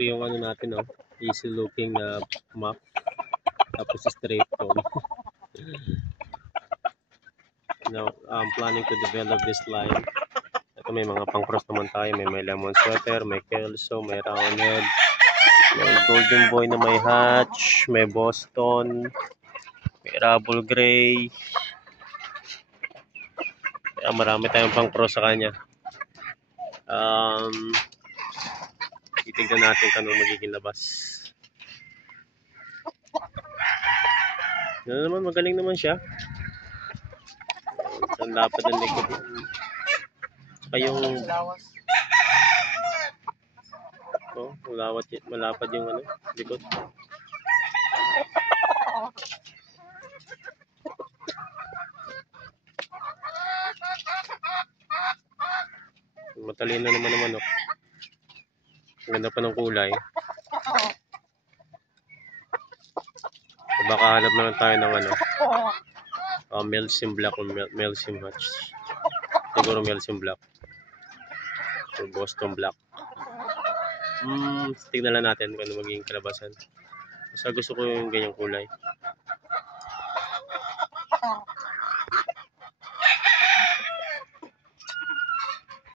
Ito yung ano natin, oh. Easy looking na map. Tapos straight tone. Now, I'm planning to develop this line. Ito may mga pang-cross naman tayo. May lemon sweater, may kelso, may roundhead, may golden boy na may hatch, may Boston, may rubble gray. Kaya marami tayong pang-cross sa kanya. Titignan natin kung anong magiging labas. Ano naman, magaling naman siya. Ang lapad ng likod. Saka yung malapad yung ano, likod. Matalino naman ang manok. Ang ganda pa ng kulay. So, baka hanap naman tayo ng ano, Melsim Black o Melsim Hatch. Siguro Melsim Black o Boston Black. Tignan lang natin kung ano magiging kalabasan. Basta gusto ko yung ganyang kulay.